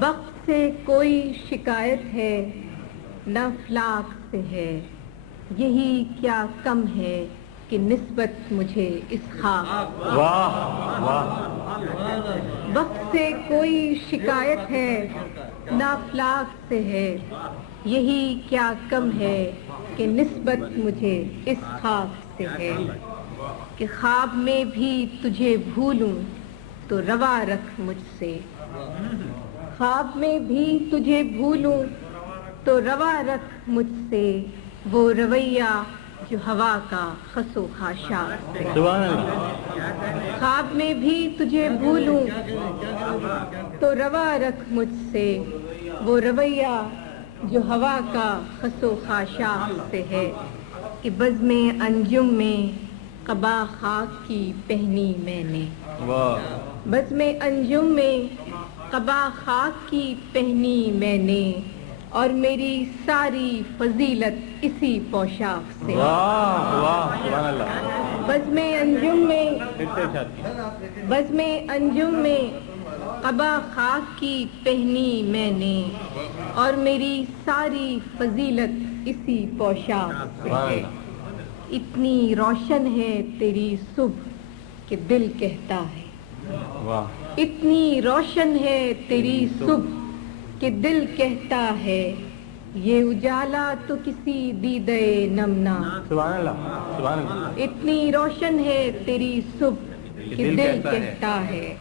وقت سے کوئی شکایت ہے نہ فلاک سے ہے، یہی کیا کم ہے کہ نسبت مجھے اس خاک۔ واہ واہ، وقت سے کوئی شکایت ہے نہ فلاک سے ہے، یہی کیا کم ہے کہ نسبت مجھے اس خاک سے ہے، کہ خواب میں بھی تجھے بھولوں تو روا رکھ مجھ سے، خواب میں بھی تجھے بھولوں تو روا رکھ مجھ سے، وہ رویہ جو ہوا کا خس و خاشاک سے۔ سبحان اللہ، خواب میں بھی تجھے بھولوں تو روا رکھ مجھ سے، وہ رویہ جو ہوا کا خس و خاشاک سے ہے، کہ بزم انجم میں قبا خاک کی پہنی میں نے، واہ، بزم انجم میں قبا خاک کی پہنی میں نے، اور میری ساری فضیلت اسی پوشاک سے۔ واہ واہ، سبحان اللہ، بزم انجم میں پھر سے ارشاد کیجیے۔ بزم انجم میں قبا خاک کی پہنی میں نے، اور میری ساری فضیلت اسی پوشاک سے سبحان ہے، اللہ، اتنی روشن ہے تیری صبح کہ دل کہتا ہے، واہ، اتنی روشن ہے تیری صبح کہ دل کہتا ہے، یہ اجالا تو کسی دیدے نمنا، سبحان اللہ، سبحان اللہ، اتنی روشن ہے تیری صبح کہ دل کہتا ہے،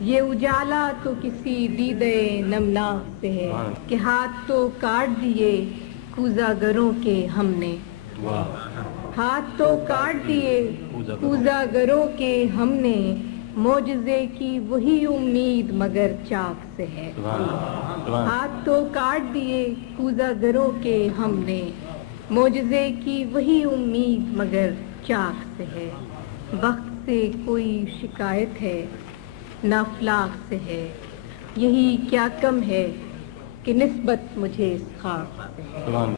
یہ اجالا تو کسی دیدے نمنا سے ہے، کہ ہاتھ تو کاٹ دیے کوزہ گروں کے ہم نے، واہ، ہاتھ تو کاٹ دیے کوزہ گروں کے ہم نے، معجزے کی وہی امید مگر چاک سے ہے، سبحان اللہ، سبحان اللہ، ہاتھ تو کاٹ دیے کوزہ گروں کے ہم نے، معجزے کی وہی امید مگر چاک سے ہے، وقت سے کوئی شکایت ہے نہ فلاک سے ہے، یہی کیا کم ہے کہ نسبت مجھے اس خاک سے ہے۔ سبحان اللہ۔